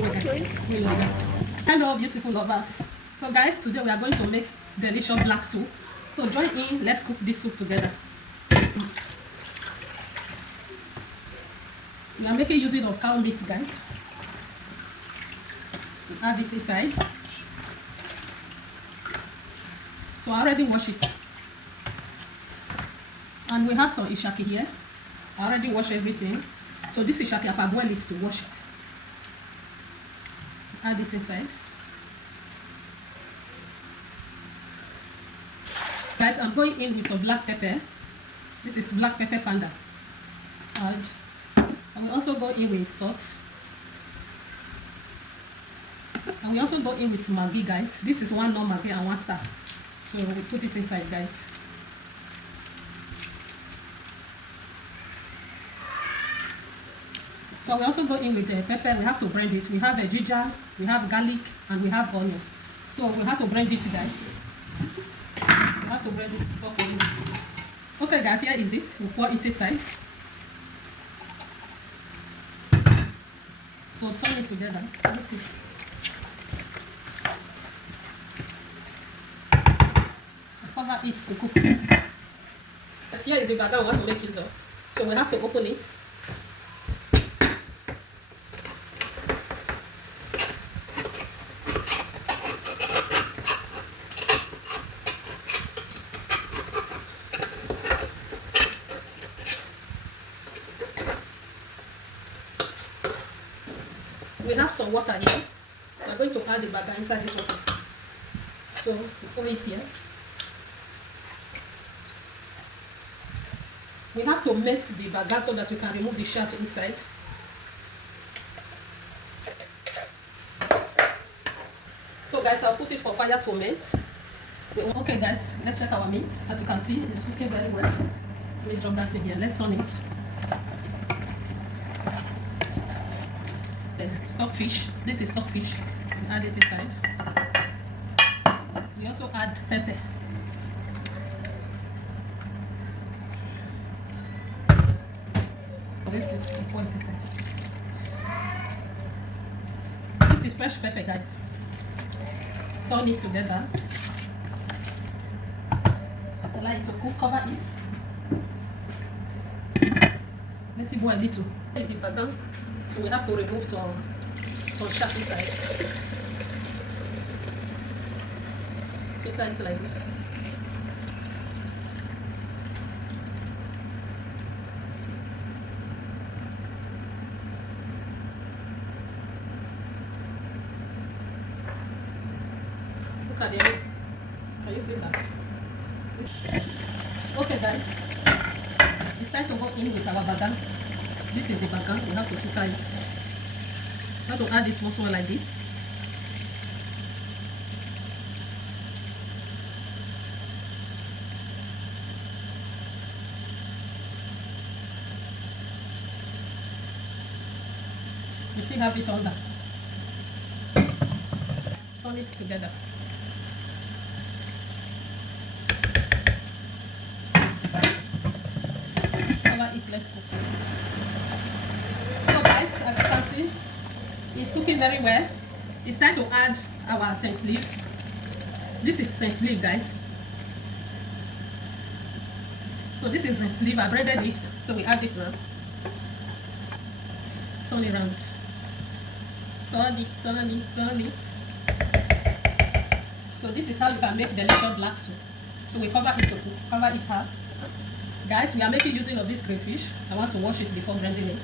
very well, guys. Hello, beautiful lovers. So, guys, today we are going to make delicious black soup. So, join in. Let's cook this soup together. We are making using of cow meat, guys. We add it inside. So, I already washed it. And we have some ishaki here. I already washed everything. So, this ishaki, I boil it to wash it. Add it inside. Guys, I'm going in with some black pepper. This is black pepper panda. Add. And we also go in with salt. And we also go in with Maggi, guys. This is 1 non-Maggi and 1 star. So we put it inside, guys. So we also go in with the pepper. We have to blend it. We have a ginger, we have garlic, and we have onions. So we have to blend it, guys. We have to blend it properly. Okay, guys, here is it. We pour it inside. So turn it together. Mix it. Cover it to cook. Here is the banga we want to make use of. So we have to open it. We have some water here. We are going to add the banga inside this water. So we pour it here. We have to melt the banga so that we can remove the shaft inside. So guys, I'll put it for fire to melt. Okay guys, let's check our meat. As you can see, it's cooking very well. Let me drop that in here. Let's turn it. Then stockfish. This is stockfish. We add it inside. We also add pepper. This is fresh pepper, guys. Turn it together. Allow it to cook. Cover it. Let it boil a little. It's the banga, so we have to remove some shaft inside. Inside it like this. Look at the egg. Can you see that? Okay guys, it's time to go in with our banga. This is the banga. We have to filter it. We have to add this small like this. You see, have it under. Turn it together. Cover it, let's cook. So guys, as you can see, it's cooking very well. It's time to add our scent leaf. This is scent leaf, guys. So this is scent leaf. I braided it, so we add it now. Turn it around. Turn it, turn it, turn it. So this is how you can make delicious black soup. So we cover it to cook. Cover it half. Guys, we are making using of this crayfish. I want to wash it before blending it.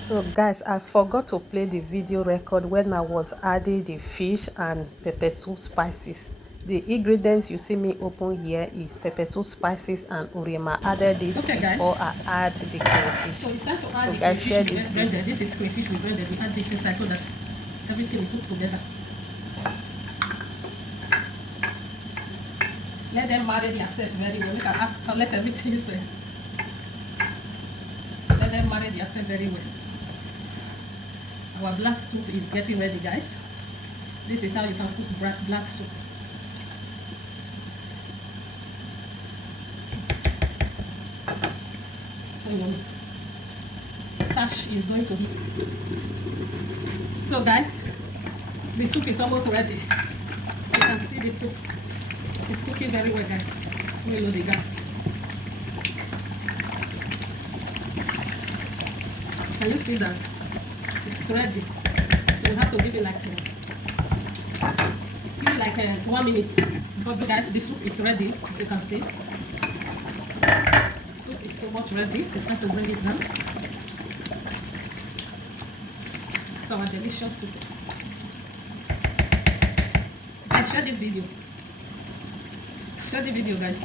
So guys, I forgot to play the video record when I was adding the fish and pepper soup spices. The ingredients you see me open here is pepper soup spices and urima. Added it before I add the crayfish. So it's time to add the guys, share this video. This is crayfish we blended. We add it inside so that everything we put together. Let them marry themselves very well. We can let everything say. Let them marry themselves very well. Our black soup is getting ready, guys. This is how you can cook black soup. So yummy. Starch is going to heat. So guys, the soup is almost ready. So you can see the soup is cooking very well, guys. Let me lower the gas. Can you see that? It's ready. So you have to give it like 1 minute. But guys, the soup is ready, as you can see. The soup is so much ready. It's time to bring it down. It's our delicious soup. And share this video. Share the video, guys.